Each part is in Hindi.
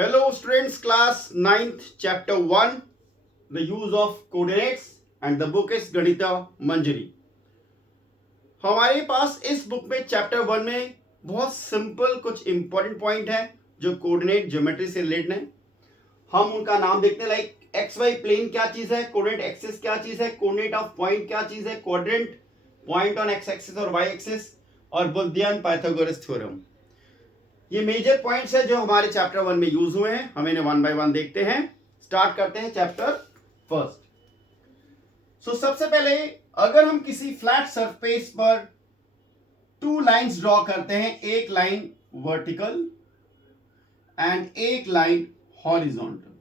Hello students, class 9th, chapter 1, the use of coordinates and the book is गणिता मंजरी। हमारे पास इस बुक में चैप्टर 1 में बहुत सिंपल कुछ इंपॉर्टेंट पॉइंट है जो कोऑर्डिनेट ज्योमेट्री से रिलेटेड है। हम उनका नाम देखते हैं, लाइक एक्स वाई प्लेन क्या चीज है, कोऑर्डिनेट एक्सिस क्या चीज है, कोऑर्डिनेट ऑफ पॉइंट क्या चीज है, coordinate point on x axis और वाई एक्सिस, और बुद्धियान पाइथागोरस थ्योरम। ये मेजर पॉइंट्स है जो हमारे चैप्टर 1 में यूज हुए हैं। हम इन्हें वन बाय वन देखते हैं। स्टार्ट करते हैं चैप्टर फर्स्ट। सो सबसे पहले अगर हम किसी फ्लैट सरफेस पर टू लाइंस ड्रॉ करते हैं, एक लाइन वर्टिकल एंड एक लाइन हॉरिजॉन्टल।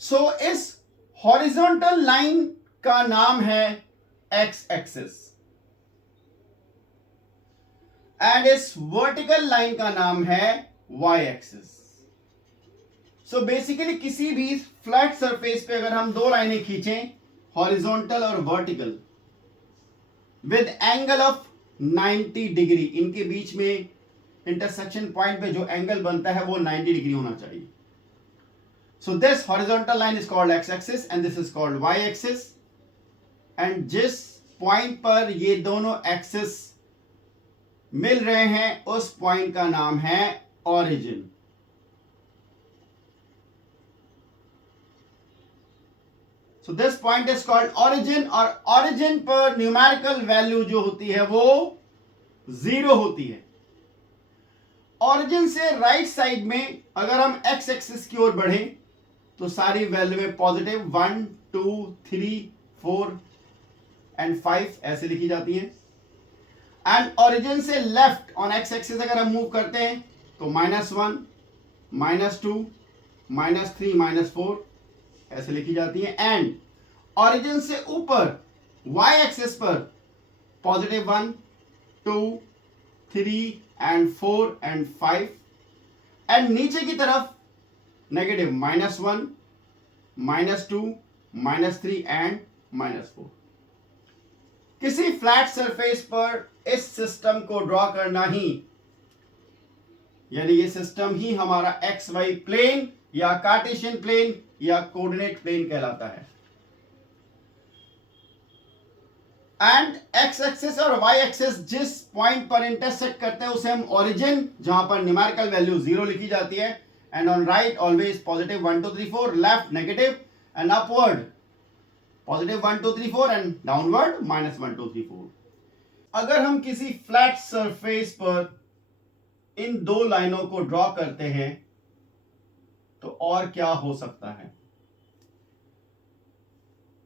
सो इस हॉरिजॉन्टल लाइन का नाम है एक्स एक्सिस एंड इस वर्टिकल लाइन का नाम है वाई एक्सिस। सो बेसिकली किसी भी फ्लैट सरफेस पे अगर हम दो लाइनें खींचें, हॉरिजॉन्टल और vertical, with angle of 90 degree, इनके बीच में इंटरसेक्शन पॉइंट पे जो एंगल बनता है वो 90 डिग्री होना चाहिए। So this horizontal line is called X axis and this is called Y axis. And जिस पॉइंट पर ये दोनों एक्सिस मिल रहे हैं उस पॉइंट का नाम है origin. So this point is called origin, और ओरिजिन पर न्यूमेरिकल वैल्यू जो होती है वो 0 होती है। ओरिजिन से राइट साइड में अगर हम एक्स एक्सिस की ओर बढ़े तो सारी वैल्यू में पॉजिटिव 1 2 3 4 एंड 5 ऐसे लिखी जाती है। एंड ओरिजिन से लेफ्ट ऑन एक्स एक्सिस अगर हम मूव करते हैं तो -1 -2 -3 -4 ऐसे लिखी जाती है। एंड ओरिजिन से ऊपर वाई एक्सिस पर पॉजिटिव 1 2 3 एंड 4 एंड 5, एंड नीचे की तरफ नेगेटिव -1 -2 -3 एंड -4। किसी फ्लैट सरफेस पर इस सिस्टम को ड्रॉ करना ही, यानी ये सिस्टम ही हमारा एक्स वाई प्लेन या कार्टेशियन प्लेन या कोऑर्डिनेट प्लेन कहलाता है। एंड एक्स एक्सिस और वाई एक्सिस जिस पॉइंट पर इंटरसेक्ट करते हैं उसे हम ओरिजिन, जहां पर न्यूमेरिकल वैल्यू 0 लिखी जाती है, and on right always positive 1 2 3 4, left negative and upward positive 1 2 3 4 and downward -1 2 3 4। अगर हम किसी फ्लैट सरफेस पर इन दो लाइनों को ड्रॉ करते हैं तो और क्या हो सकता है।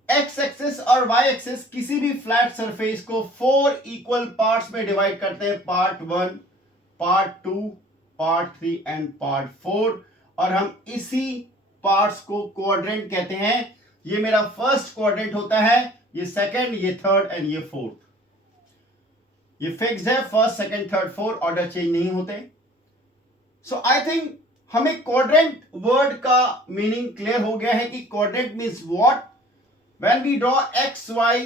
एक्स एक्सिस और वाई एक्सिस किसी भी फ्लैट सरफेस को 4 इक्वल पार्ट्स में डिवाइड करते हैं, part 1 part 2 part 3 and part 4, और हम इसी पार्ट्स को क्वाड्रेंट कहते हैं। ये मेरा फर्स्ट क्वाड्रेंट होता है, ये सेकंड, ये थर्ड एंड ये फोर्थ। ये फिक्स्ड है, first second third fourth, order change नहीं होते। सो आई थिंक हमें क्वाड्रेंट वर्ड का मीनिंग क्लियर हो गया है कि quadrant means what. When we draw X Y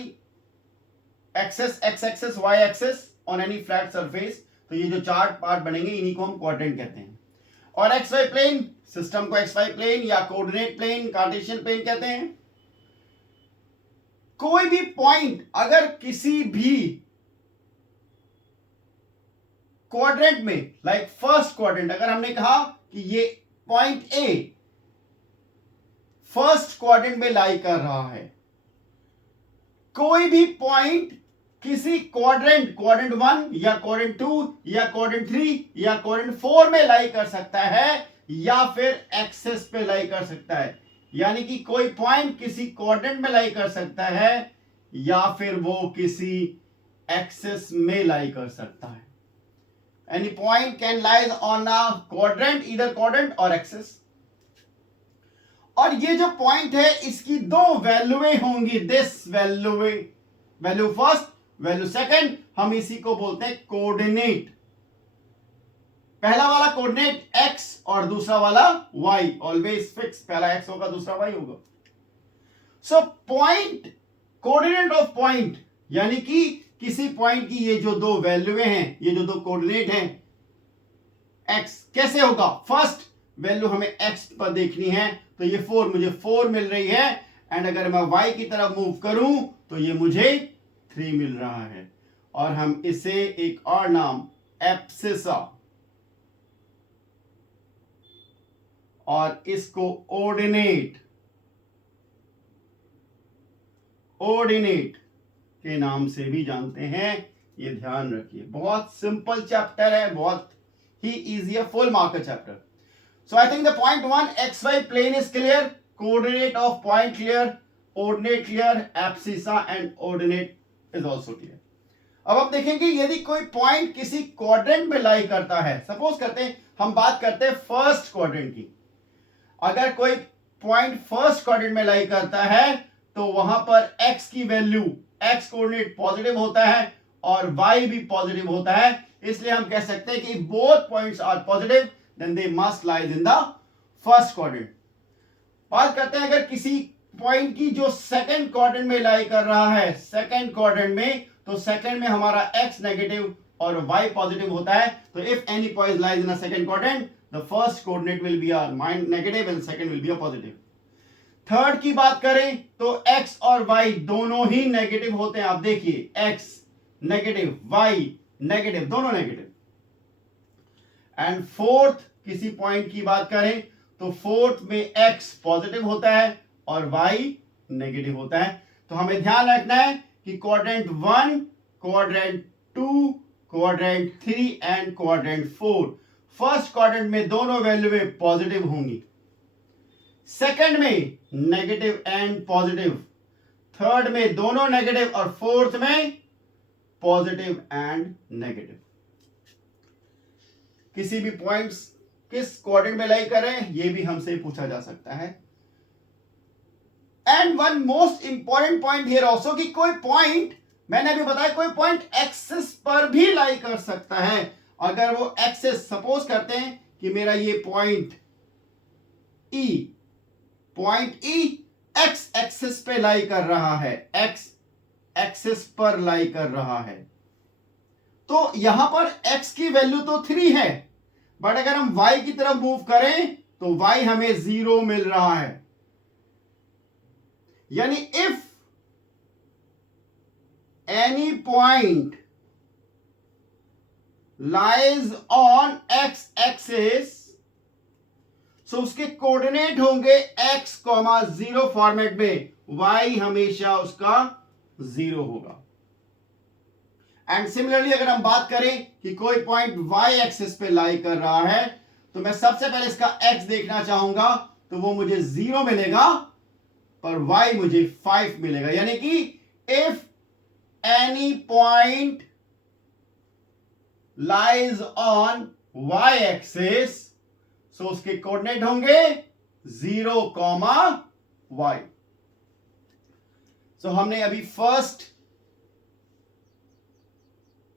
axis, X axis Y axis on any flat surface, तो ये जो चार पार्ट बनेंगे इन्हीं को हम क्वाड्रेंट कहते हैं। और एक्स वाई प्लेन सिस्टम को एक्स वाई प्लेन या कोऑर्डिनेट प्लेन, कार्टेशियन प्लेन कहते हैं। कोई भी पॉइंट अगर किसी भी क्वाड्रेंट में, लाइक फर्स्ट क्वाड्रेंट, अगर हमने कहा कि ये पॉइंट ए फर्स्ट क्वाड्रेंट में लाई कर रहा है, कोई भी पॉइंट किसी क्वाड्रेंट 1 या क्वाड्रेंट 2 या क्वाड्रेंट 3 या क्वाड्रेंट 4 में लाई कर सकता है या फिर एक्सिस पे लाई कर सकता है। यानी कि कोई पॉइंट किसी क्वाड्रेंट में लाई कर सकता है या फिर वो किसी एक्सिस में लाई कर सकता है। Any point can lie on a quadrant, either quadrant or axis. और ये जो पॉइंट है इसकी दो वैल्यूएं होंगी, this value first, value second. हम इसी को बोलते हैं कोऑर्डिनेट। पहला वाला कोऑर्डिनेट x और दूसरा वाला y, ऑलवेज फिक्स, पहला x होगा दूसरा y होगा। So point, coordinate of point, यानी कि किसी पॉइंट की ये जो दो वैल्यूएं हैं, ये जो दो कोऑर्डिनेट हैं, x कैसे होगा, फर्स्ट वैल्यू हमें x पर देखनी है, तो ये 4 मुझे 4 मिल रही है, एंड अगर मैं y की तरफ मूव करूं तो ये मुझे 3 मिल रहा है, और हम इसे एक और नाम एब्सिसा और इसको ऑर्डिनेट के नाम से भी जानते हैं, ये ध्यान रखिए। बहुत सिंपल चैप्टर है, बहुत ही इजी है, full marker chapter. So I think the point 1 XY plane is clear, coordinate of point clear, ordinate clear, abscissa and ordinate is also clear. अब आप देखेंगे यदि कोई पॉइंट किसी क्वाड्रेंट में लाई करता है, सपोज करते हैं हम बात करते हैं फर्स्ट क्वाड्रेंट की, अगर कोई पॉइंट फर्स्ट क्वाड्रेंट में लाई करता है तो वहां पर x की वैल्यू, x कोऑर्डिनेट पॉजिटिव होता है और y भी पॉजिटिव होता है, इसलिए हम कह सकते हैं कि both points are positive then they must lies in the first quadrant. बात करते हैं अगर किसी पॉइंट की जो सेकंड क्वाड्रेंट में लाई कर रहा है, सेकंड क्वाड्रेंट में, तो सेकंड में हमारा x नेगेटिव और y पॉजिटिव होता है, तो if any point lies in a second quadrant the first coordinate will be a negative and second will be a positive. Third की बात करें तो x और y दोनों ही नेगेटिव होते हैं, आप देखिए x नेगेटिव, y नेगेटिव, दोनों नेगेटिव। एंड फोर्थ किसी पॉइंट की बात करें तो फोर्थ में x पॉजिटिव होता है और y नेगेटिव होता है। तो हमें ध्यान रखना है कि quadrant 1, quadrant 2, quadrant 3 and quadrant 4, first quadrant में दोनों वैल्यू में पॉजिटिव होंगी, सेकंड में नेगेटिव एंड पॉजिटिव, थर्ड में दोनों नेगेटिव और फोर्थ में पॉजिटिव एंड नेगेटिव। किसी भी पॉइंट्स किस क्वाड्रेंट में लाई करें ये भी हमसे पूछा जा सकता है। And one most important point here also कि कोई पॉइंट, मैंने अभी बताया कोई पॉइंट एक्सिस पर भी लाई कर सकता है। अगर वो एक्सिस, सपोज करते हैं कि मेरा ये पॉइंट ई एक्स एक्सिस पे लाई कर रहा है, एक्स एक्सिस पर लाई कर रहा है, तो यहां पर x की वैल्यू तो 3 है, बट अगर हम y की तरफ मूव करें तो y हमें 0 मिल रहा है। यानी if any point lies on x axis, so उसके कोऑर्डिनेट होंगे x, 0 फॉर्मेट में, y हमेशा उसका 0 होगा। एंड सिमिलरली अगर हम बात करें कि कोई पॉइंट y एक्सिस पे लाई कर रहा है, तो मैं सबसे पहले इसका x देखना चाहूंगा, तो वो मुझे 0 मिलेगा, पर y मुझे 5 मिलेगा। यानी कि if any point lies on y axis, so उसके कोऑर्डिनेट होंगे 0, y। सो हमने अभी फर्स्ट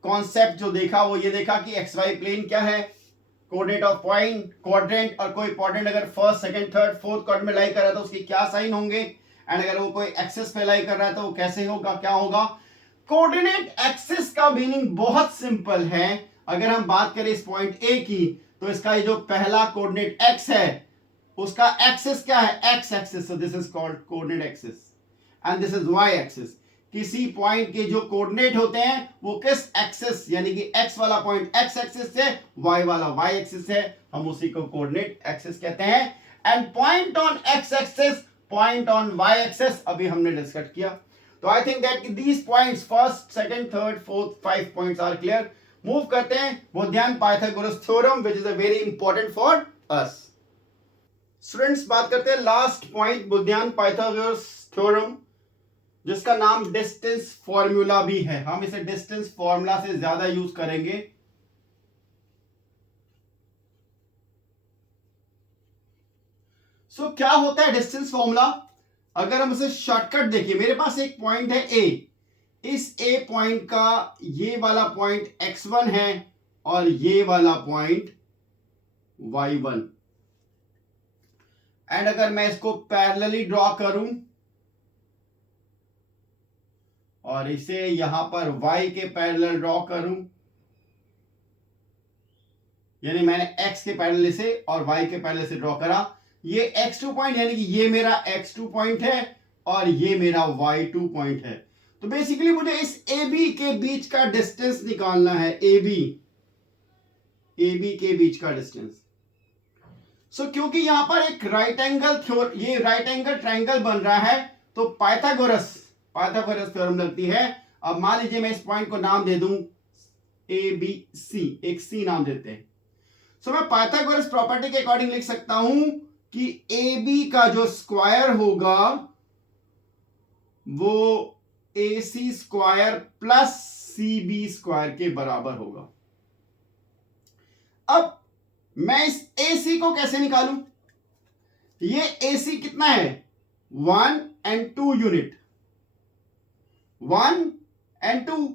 कॉन्सेप्ट जो देखा वो ये देखा कि एक्स वाई प्लेन क्या है, कोऑर्डिनेट ऑफ पॉइंट, क्वाड्रेंट, और कोई पॉइंट अगर first, second, third, fourth quadrant में लाई कर रहा है तो उसके क्या साइन होंगे, एंड अगर वो कोई एक्सिस पे लाई कर रहा है तो वो कैसे होगा, क्या होगा। कोऑर्डिनेट एक्सिस का मीनिंग बहुत सिंपल है। अगर हम बात करें इस पॉइंट ए की, तो इसका ये जो पहला कोऑर्डिनेट एक्स है उसका एक्सिस क्या है, X axis, so this is called coordinate axis, and this is Y axis. किसी पॉइंट के जो कोऑर्डिनेट होते हैं वो किस एक्सिस, यानी कि x वाला पॉइंट x एक्सिस से, y वाला y एक्सिस से, हम उसी को कोऑर्डिनेट एक्सिस कहते हैं। And point on x axis, point on y axis अभी हमने डिस्कस किया। तो I think that these points, first, second, third, fourth, 5 points are clear. Move करते हैं बुद्धिमान Pythagoras theorem, which is a very important for us. Students, बात करते हैं लास्ट पॉइंट बुद्धिमान पाइथागोरस थ्योरम, जिसका नाम डिस्टेंस फॉर्मूला भी है। हम इसे डिस्टेंस फॉर्मूला से ज्यादा यूज करेंगे। सो क्या होता है डिस्टेंस फॉर्मूला, अगर हम उसे शॉर्टकट देखिए, मेरे पास एक पॉइंट है ए, इस ए पॉइंट का ये वाला पॉइंट x1 है और ये वाला पॉइंट y1, एंड अगर मैं इसको पैरेलली ड्रॉ करूं और इसे यहां पर y के पैरेलल ड्रॉ करूं, यानी मैंने x के पैरेलल से और y के पैरेलल से ड्रॉ करा। ये x2 पॉइंट यानी कि ये मेरा x2 पॉइंट है और ये मेरा y2 पॉइंट है। तो बेसिकली मुझे इस AB के बीच का डिस्टेंस निकालना है, AB के बीच का डिस्टेंस। क्योंकि यहां पर एक राइट एंगल ट्रायंगल बन रहा है, तो पाइथागोरस थ्योरम लगती है। अब मान लीजिए मैं इस पॉइंट को नाम दे दूं ABC, एक C नाम देते हैं। मैं पाइथागोरस प्रॉपर्टी के अकॉर्डिंग लिख सकता हूं कि AB का जो स्क्वायर होगा वो AC square plus CB square के बराबर होगा। अब मैं इस AC को कैसे निकालूं? ये AC कितना है? 1 and 2 यूनिट, 1 and 2।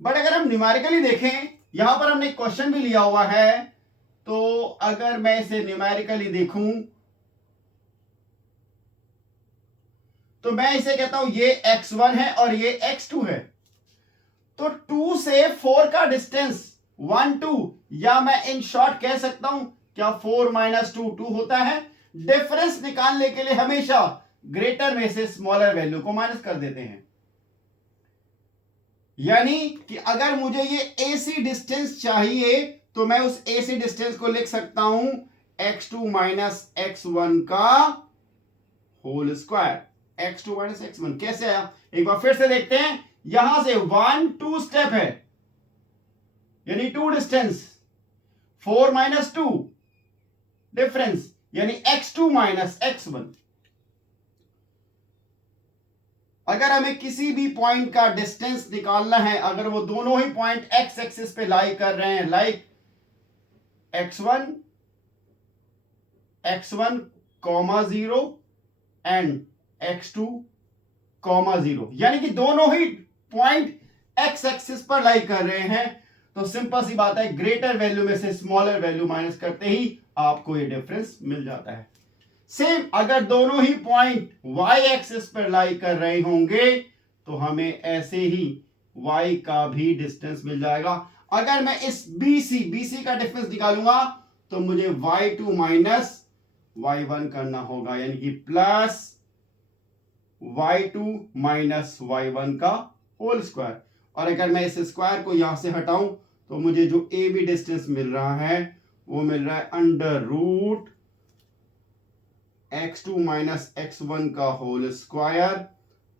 बट अगर हम न्यूमेरिकली देखें, यहां पर हमने क्वेश्चन भी लिया हुआ है, तो अगर मैं इसे न्यूमेरिकली देखूं तो मैं इसे कहता हूं ये x1 है और ये x2 है। तो 2 से 4 का डिस्टेंस 1 2, या मैं इन शॉर्ट कह सकता हूं क्या 4 - 2 2 होता है। डिफरेंस निकालने के लिए हमेशा ग्रेटर में से स्मॉलर वैल्यू को माइनस कर देते हैं। यानी कि अगर मुझे ये AC डिस्टेंस चाहिए तो मैं उस AC डिस्टेंस को लिख सकता हूं x2 - x1 का होल स्क्वायर। x2 - x1 कैसे आया, एक बार फिर से देखते हैं। यहां से 1 2 स्टेप है, यानी 2 डिस्टेंस, 4 - 2 डिफरेंस, यानी x2 - x1। अगर हमें किसी भी पॉइंट का डिस्टेंस निकालना है, अगर वो दोनों ही पॉइंट x एक्सिस पे लाई कर रहे हैं, लाइक x1 0 एंड x2 0, यानी कि दोनों ही पॉइंट x एक्सिस पर लाई कर रहे हैं, तो सिंपल सी बात है, ग्रेटर वैल्यू में से स्मॉलर वैल्यू माइनस करते ही आपको ये डिफरेंस मिल जाता है। सेम अगर दोनों ही पॉइंट y एक्सिस पर लाई कर रहे होंगे तो हमें ऐसे ही y का भी डिस्टेंस मिल जाएगा। अगर मैं इस BC का डिफरेंस निकालूंगा तो मुझे y2 माइनस y1 करना होगा, यानी कि प्लस y2 माइनस y1 का होल स्क्वायर। और अगर मैं इस स्क्वायर को यहां से हटाऊं तो मुझे जो AB डिस्टेंस मिल रहा है वो मिल रहा है under root x2 minus x1 का whole square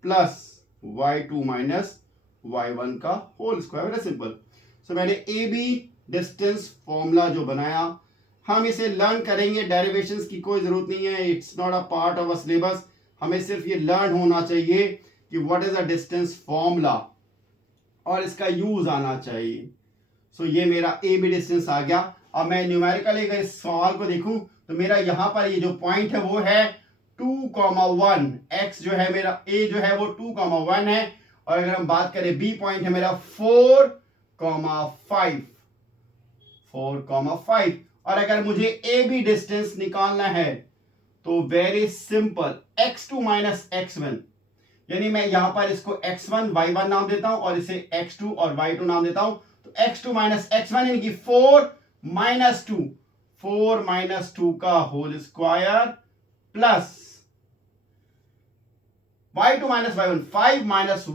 plus y2 minus y1 का होल स्क्वायर। Very simple. मैंने AB डिस्टेंस फॉर्मूला जो बनाया, हम इसे लर्न करेंगे, डेरिवेशंस की कोई जरूरत नहीं है, it's not a part of a syllabus. हमें सिर्फ ये लर्न होना चाहिए कि what is a distance formula और इसका यूज आना चाहिए। ये मेरा AB डिस्टेंस आ गया। अब मैं न्यूमेरिकली अगर इस सवाल को देखूं तो मेरा यहां पर ये जो पॉइंट है वो है 2, 1। x जो है मेरा A जो है वो 2, 1 है, और अगर हम बात करें B पॉइंट है मेरा 4, 5। और अगर मुझे AB डिस्टेंस निकालना है तो very simple, x2 minus x1, यानी मैं यहां पर इसको x1 y1 नाम देता हूं और इसे x2 और y2 नाम देता हूं। तो x2 माइनस x1 यानी कि 4 - 2 का whole square plus y2 minus y1 5 -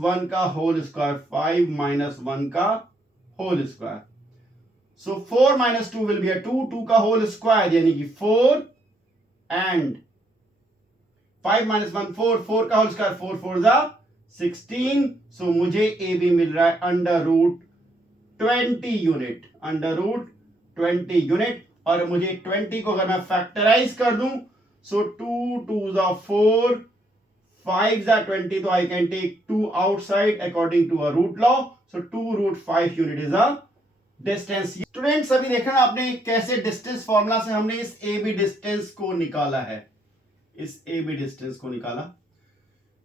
1 का होल स्क्वायर, 5 - 1 का whole square. 4 - 2 will be a 2, 2 का होल स्क्वायर यानी कि 4 एंड 5 - 1 4 का होल स्क्वायर, 4 4 जा 16। मुझे AB मिल रहा है अंडर रूट 20 यूनिट, और मुझे 20 को अगर मैं फैक्टराइज कर दूं 2 2 जा 4, 5 जा 20, तो I can take 2 outside according to a root law. 2√5 unit is a distance. Students अभी देखना आपने कैसे डिस्टेंस फॉर्मूला से हमने इस AB डिस्टेंस को निकाला है,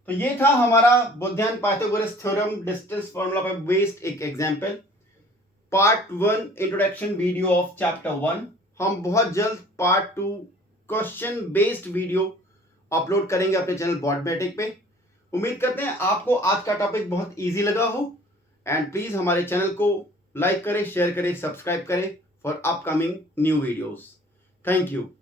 तो ये था हमारा बुद्धिमान पाइथागोरस थ्योरम डिस्टेंस फॉर्मूला पर बेस्ड एक example. Part 1 introduction video of chapter 1। हम बहुत जल्द part 2 question based video upload करेंगे अपने चैनल बॉटमैटिक पे। उम्मीद करते हैं आपको आज का टॉपिक बहुत इजी लगा हो, एंड प्लीज हमारे चैनल को लाइक करें, शेयर करें, सब्सक्राइब करें for upcoming new videos. Thank you.